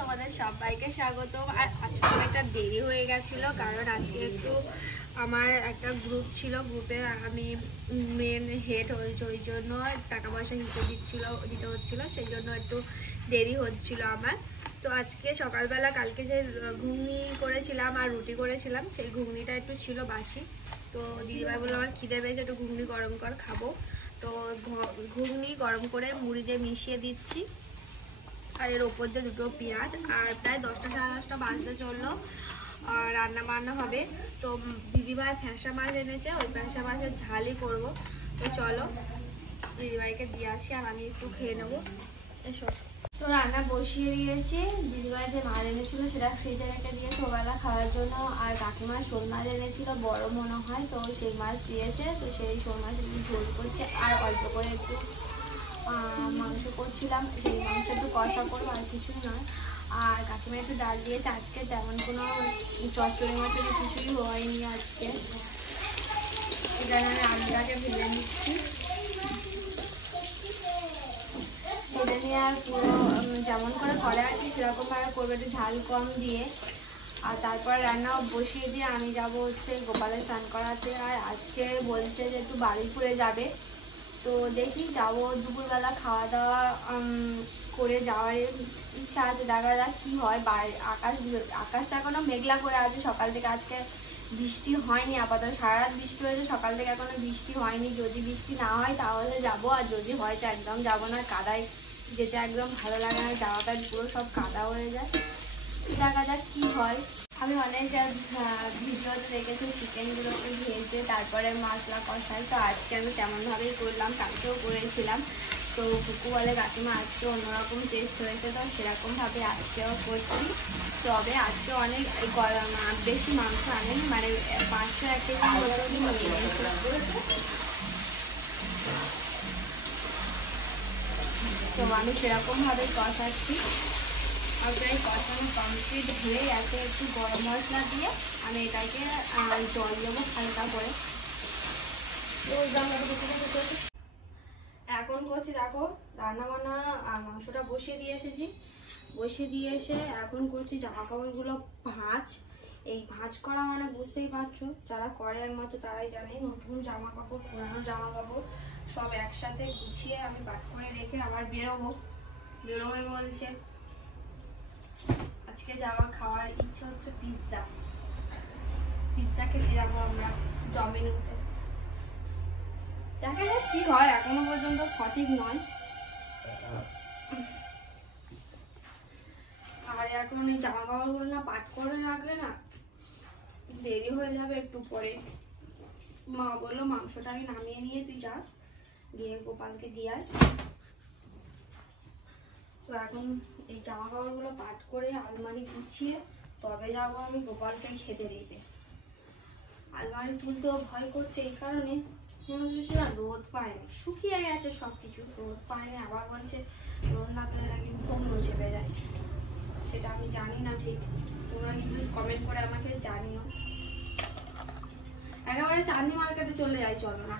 তোমাদের সবাইকে স্বাগতম। আর আজকে একটা দেরি হয়ে গেছিল, কারণ আজকে একটু আমার একটা গ্রুপ ছিল, গ্রুপে আমি মেন হেড হয়েছে, ওই জন্য টাকা পয়সা দিতে হচ্ছিল, সেই জন্য একটু দেরি হচ্ছিল আমার। তো আজকে সকালবেলা কালকে যে ঘুগনি করেছিলাম আর রুটি করেছিলাম, সেই ঘুগনিটা একটু ছিল বাসি। তো দিদিভাই বললো আমার খিদে পেয়েছে, একটু ঘুগনি গরম কর খাবো। তো ঘুগনি গরম করে মুড়ি দিয়ে মিশিয়ে দিচ্ছি, আর এর ওপর দিয়ে দুটো পেঁয়াজ। আর প্রায় 10টা সাড়ে 10টা বাজতে চললো, রান্না বান্না হবে। তো দিদিভাই ফ্যাঁসা মাছ এনেছে, ওই ফ্যাঁসা মাছের ঝালই করবো। তো চলো দিদিভাইকে দিয়ে আসি, আর আমি একটু খেয়ে নেবো। এসো। তো রান্না বসিয়ে দিয়েছি। দিদিভাই যে মাছ এনেছিল সেটা ফ্রিজে রেখে দিয়েছে ওবেলা খাওয়ার জন্য। আর কাকিমা শোল মাছ এনেছিল, বড় মনে হয়, তো সেই মাছ দিয়েছে। তো সেই শোল মাছ একটু ঝোল করছে, আর অল্প করে একটু মাংস করছিলাম, সেই মাংস একটু কষা করবো, আর কিছুই নয়। আর কাকিমা একটু ডাল দিয়েছে। আজকে তেমন কোনো চচ্চড়ি মতো কিছুই হয়নি আজকে। এখানে আমি আলুটাকে ভেজে নিচ্ছি, ভেজে নিয়ে আর পুরো যেমন করে করে আর কি সেরকমভাবে করবো, একটু ঝাল কম দিয়ে। আর তারপর রান্না বসিয়ে দিয়ে আমি যাব হচ্ছে গোপালের স্নান করাতে। আর আজকে বলছে যে একটু বারুইপুরে যাবে, তো দেখি যাব। দুপুরবেলা খাওয়া দাওয়া করে যাওয়ার ইচ্ছা আছে, দেখা যাক কী হয়। আকাশটা এখনো মেঘলা করে আছে সকাল থেকে। আজকে বৃষ্টি হয়নি, আপাতত সারা রাত বৃষ্টি হয়েছে, সকাল থেকে এখনো বৃষ্টি হয়নি। যদি বৃষ্টি না হয় তাহলে যাব, আর যদি হয় তো একদম যাবো না। কাদায় যেতে একদম ভালো লাগে না, যাওয়াটা পুরো সব কাদা হয়ে যায়। দেখা যাক কী হয়। আমি অনেক ভিডিওতে দেখেছি চিকেনগুলোকে ভেজে তারপরে মশলা কষাই, তো আজকে আমি তেমনভাবেই করলাম, কালকেও করেছিলাম। তো কুকু বলে কাকিমা আজকে অন্যরকম টেস্ট হয়েছে, তো সেরকমভাবে আজকেও করছি। তবে আজকে অনেক বেশি মাংস আনেনি, মানে 501 কেজি মতো নিয়ে গেছে। তো আমি সেরকমভাবেই কষাচ্ছি। আর প্রায় কষানো কমপ্লিট হয়ে গেছে। একটু গরম মশলা দিয়ে আমি এটাকে জল দেবো হালকা করে। এখন করছি দেখো রান্না বান্না, মাংসটা বসিয়ে দিয়ে এসেছি। বসিয়ে দিয়ে এসে এখন করছি জামা কাপড়গুলো ভাঁজ। এই ভাঁজ করা মানে বুঝতেই পারছো, যারা করে একমাত্র তারাই জানে। নতুন জামা কাপড়, পুরানো জামা কাপড় সব একসাথে গুছিয়ে আমি পাট করে রেখে আবার বেরোবে বলছে। আজকে যাওয়া খাওয়ার ইচ্ছে হচ্ছে পিৎজা খেতে যাবো আমরা ডমিনোসে। দেখা যাক কি হয়, এখনো পর্যন্ত সঠিক নয়। আর এখন এই জামা কাপড়গুলো না পাট করে রাখলে না দেরি হয়ে যাবে একটু পরে। মা বললো মাংসটা আমি নামিয়ে নিয়ে তুই যা, গিয়ে গোপালকে দিয়ে আয়। তো এখন এই জামা কাপড়গুলো পাট করে আলমারি গুছিয়ে তবে যাবো আমি গোপালকে খেতে দিতে। আলমারি তুলতেও ভয় করছে এই কারণে, রোদ পায়নি, শুকিয়ে গেছে সবকিছু, রোদ পায়নি। আবার বলছে রোদ না পেলে নাকি ভ্রমণ চেপে যায়, সেটা আমি জানি না ঠিক। তোমরা কিন্তু কমেন্ট করে আমাকে জানিও। একেবারে চাঁদনি মার্কেটে চলে যাই, চলো না,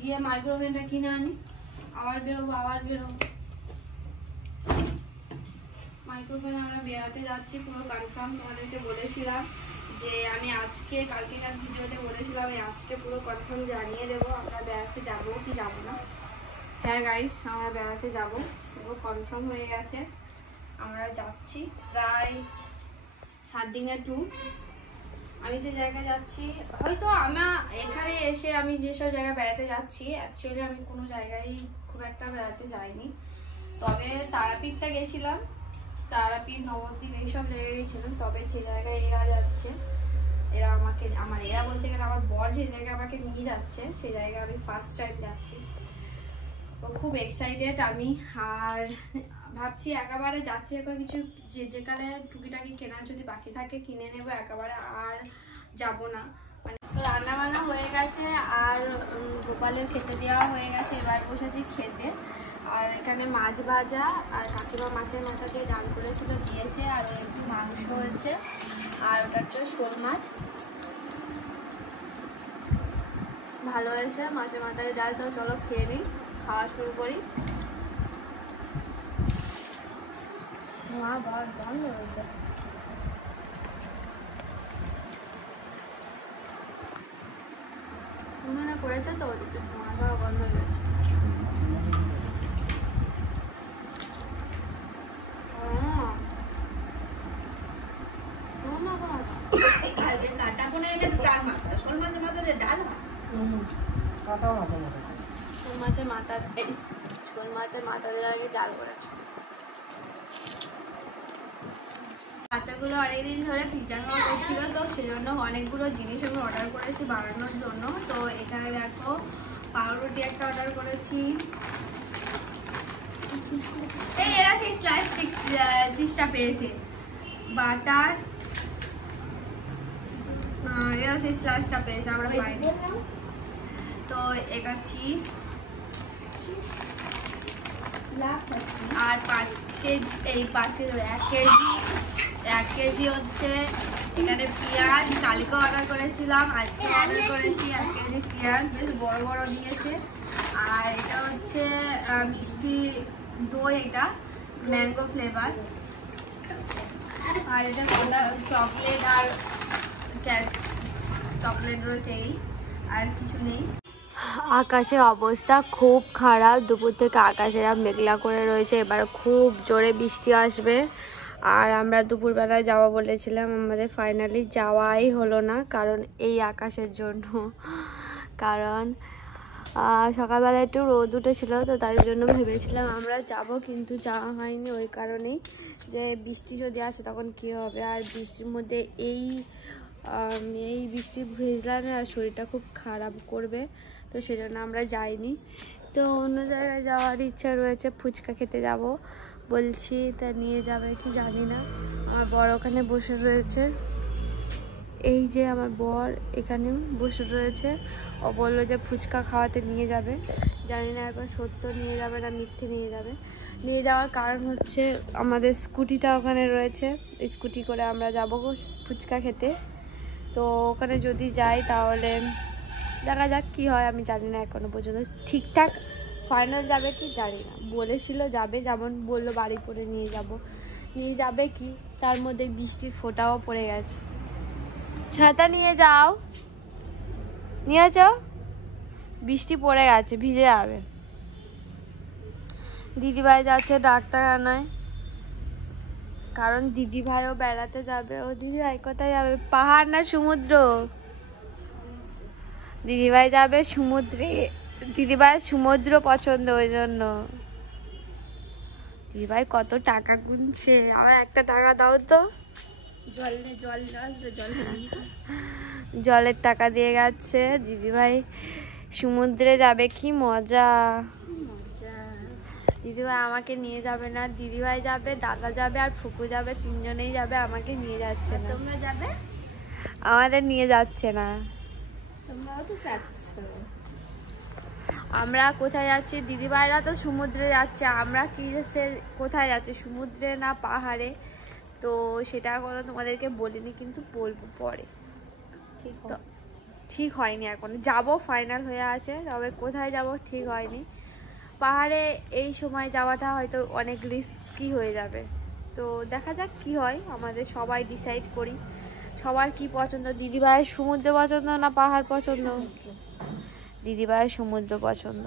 গিয়ে মাইক্রোওভেনটা কিনে আনি, আবার বেরোবো। মাইক্রোওভেনে আমরা বেড়াতে যাচ্ছি পুরো কনফার্ম। তোমাদেরকে বলেছিলাম যে আমি আজকে, কালকেকার ভিডিওতে বলেছিলাম আমি আজকে পুরো কনফার্ম জানিয়ে দেবো আমরা বেড়াতে যাবো কি যাবো না। হ্যাঁ গাইস, আমরা বেড়াতে যাবো, পুরো কনফার্ম হয়ে গেছে। আমরা যাচ্ছি প্রায় 7 দিনের ট্যুর। আমি যে জায়গায় যাচ্ছি, হয়তো আমার এখানে এসে আমি যেসব জায়গায় বেড়াতে যাচ্ছি অ্যাকচুয়ালি আমি কোনো জায়গায় খুব একটা বেড়াতে যাইনি। তবে তারাপীঠটা গেছিলাম, তারাপীঠ, নবদ্বীপ এইসব জায়গায় গেছিলাম। তবে যে জায়গায় এরা যাচ্ছে, এরা বলতে গেলে আমার বর যে জায়গায় আমাকে নিয়ে যাচ্ছে সেই জায়গায় আমি ফার্স্ট টাইম যাচ্ছি। তো খুব এক্সাইটেড আমি। আর ভাবছি একেবারে যাচ্ছি এখন কিছু যেখানে টুকিটাকি কেনার যদি বাকি থাকে কিনে নেবো, একেবারে আর যাব না। মানে রান্না বান্না হয়ে গেছে আর গোপালের খেতে দেওয়া হয়ে গেছে, এবার বসেছি খেতে। আর এখানে মাছ ভাজা, আর কাকিমা মাছের মাথা দিয়ে ডাল করেছিল দিয়েছে, আর একটু মাংস হয়েছে, আর ওটা হচ্ছে শোল মাছ, ভালো হয়েছে মাছের মাথার ডাল। তো চলো খেয়ে নিই, খাওয়া শুরু করি। ধোঁয়া বন্ধ হয়েছে। উনুনে করেছে তো ওদিকে ধোঁয়া বন্ধ হয়ে গেছে। শোল মাছের মাথা দিয়ে আগে ডাল করেছে। বাচ্চাগুলো অনেকদিন ধরে পিৎজা খাওয়া করছিল, তো সেজন্য অনেকগুলো জিনিস আমি অর্ডার করেছি বানানোর জন্য। তো এখানে দেখো পাউরুটি একটা অর্ডার করেছি। এরা সেই স্লাইস চিজটা পেয়েছে, বাটার, এরা সেই স্লাইসটা পেয়েছে, আমরা পাইনি। তো এটা চিজ আর 1 কেজি হচ্ছে এখানে পেঁয়াজ। কালকে অর্ডার করেছিলাম, আজকে অর্ডার করেছি 1 কেজি পেঁয়াজ, বেশ বড় বড় দিয়েছে। আর এটা হচ্ছে মিষ্টি দই, এটা ম্যাঙ্গো ফ্লেভার। আর এটা চকলেট আর চকলেট রয়েছে, এই আর কিছু নেই। আকাশের অবস্থা খুব খারাপ, দুপুর থেকে আকাশের মেঘলা করে রয়েছে, এবার খুব জোরে বৃষ্টি আসবে। আর আমরা দুপুরবেলায় যাওয়া বলেছিলাম, আমাদের ফাইনালি যাওয়াই হলো না, কারণ এই আকাশের জন্য। কারণ সকালবেলা একটু রোদ উঠেছিল, তো তাই জন্য ভেবেছিলাম আমরা যাব, কিন্তু যাওয়া হয়নি ওই কারণেই যে বৃষ্টি যদি আসে তখন কী হবে। আর বৃষ্টির মধ্যে এই বৃষ্টি ভেজলে না শরীরটা খুব খারাপ করবে, তো সেজন্য আমরা যাইনি। তো অন্য জায়গায় যাওয়ার ইচ্ছা রয়েছে, ফুচকা খেতে যাব বলছি, তা নিয়ে যাবে কি জানি না। আমার বর ওখানে বসে রয়েছে, এই যে আমার বর এখানে বসে রয়েছে। ও বললো যে ফুচকা খাওয়াতে নিয়ে যাবে, জানি না এখন সত্য নিয়ে যাবে না মিথ্যে নিয়ে যাবে। নিয়ে যাওয়ার কারণ হচ্ছে আমাদের স্কুটিটা ওখানে রয়েছে, স্কুটি করে আমরা যাব ফুচকা খেতে। তো ওখানে যদি যাই তাহলে দেখা যাক কি হয়, আমি জানি না এখনো পর্যন্ত ঠিকঠাক ফাইনাল যাবে কি জানি না। বলেছিল যাবে, যেমন বললো বাড়ি করে নিয়ে যাবে কি, তার মধ্যে বৃষ্টির ফোঁটাও পড়ে গেছে। ছাতা নিয়ে যাও, নিয়ে যাও, বৃষ্টি পড়ে গেছে, ভিজে যাবে। দিদিভাই যাচ্ছে ডাক্তারখানায়, কারণ দিদিভাইও বেড়াতে যাবে। ও দিদিভাই কোথায় যাবে? পাহাড় না সমুদ্র? দিদিভাই যাবে সমুদ্রে, দিদিভাই সমুদ্র পছন্দ, ওই জন্য। দিদিভাই কত টাকা গুনছে, আমার একটা টাকা দাও তো। জলের টাকা দিয়ে গেছে দিদিভাই, সমুদ্রে যাবে, কি মজা। দিদিভাই আমাকে নিয়ে যাবে না, দিদিভাই যাবে, দাদা যাবে আর ফুকু যাবে, 3 জনেই যাবে, আমাকে নিয়ে যাচ্ছে না। তোমরা যাবে? আমাদের নিয়ে যাচ্ছে না। তোমরাও তো যাচ্ছ। আমরা কোথায় যাচ্ছি? দিদিভাইরা তো সমুদ্রে যাচ্ছে, আমরা কি কোথায় যাচ্ছি, সমুদ্রে না পাহাড়ে? তো সেটা এখনো তোমাদেরকে বলিনি, কিন্তু বলবো পরে। ঠিক হয়নি এখনো, যাবো ফাইনাল হয়ে আছে, তবে কোথায় যাব ঠিক হয়নি। পাহাড়ে এই সময় যাওয়াটা হয়তো অনেক রিস্কি হয়ে যাবে, তো দেখা যাক কি হয়। আমাদের সবাই ডিসাইড করি সবার কি পছন্দ। দিদিভাইয়ের সমুদ্র পছন্দ না পাহাড় পছন্দ? দিদিভাইয়ের সমুদ্র পছন্দ,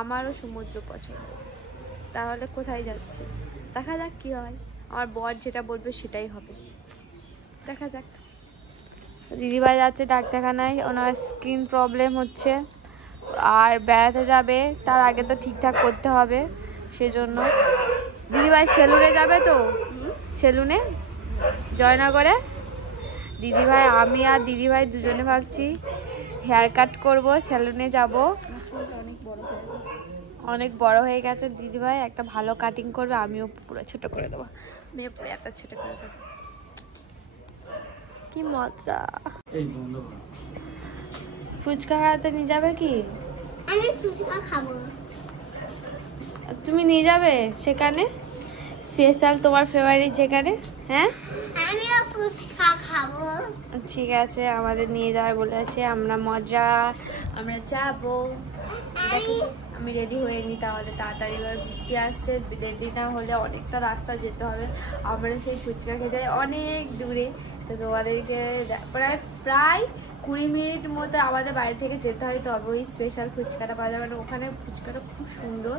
আমারও সমুদ্র পছন্দ। তাহলে কোথায় যাচ্ছে দেখা যাক কি হয়। আমার বর যেটা বলবে সেটাই হবে, দেখা যাক। দিদিভাই যাচ্ছে ডাক্তারখানায়, ওনার স্কিন প্রবলেম হচ্ছে, আর বেড়াতে যাবে, তার আগে তো ঠিকঠাক করতে হবে, সেজন্য। দিদিভাই সেলুনে যাবে তো, সেলুনে জয়নগরে। দিদিভাই, আমি আর দিদিভাই দুজনে ভাবছি হেয়ার কাট করবো, সেলুনে যাব। অনেক বড় হয়ে গেছে দিদিভাই, একটা ভালো কাটিং করবে, আমিও পুরো ছোট করে দেবো, আমিও পুরো এত ছোট করে দেবো। কি মজা। ফুচকা খাওয়াতে নিয়ে যাবে কি? আমি ফুচকা খাবো। তুমি নিয়ে যাবে সেখানে, স্পেশাল তোমার ফেভারিট যেখানে? হ্যাঁ, আমিও ফুচকা খাবো। ঠিক আছে, আমাদের নিয়ে যাবে বলেছে, আমরা মজা, আমরা যাবো। আমি রেডি হয়ে নিই তাহলে তাড়াতাড়ি। এবার বৃষ্টি আসছে, রেডি না হলে অনেকটা রাস্তা যেতে হবে। আমরা সেই ফুচকা খেতে অনেক দূরে, তো তোমাদেরকে প্রায় 20 মিনিট মতো আমাদের বাড়ি থেকে যেতে হয়, তবে ওই স্পেশাল ফুচকাটা পাওয়া যাবে। মানে ওখানে ফুচকাটা খুব সুন্দর।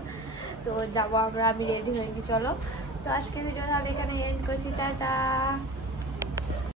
তো যাবো আমরা, আমি রেডি হয়ে নিই, চলো। তো আজকে ভিডিও তাহলে এখানে এন্ড করছি, টাটা।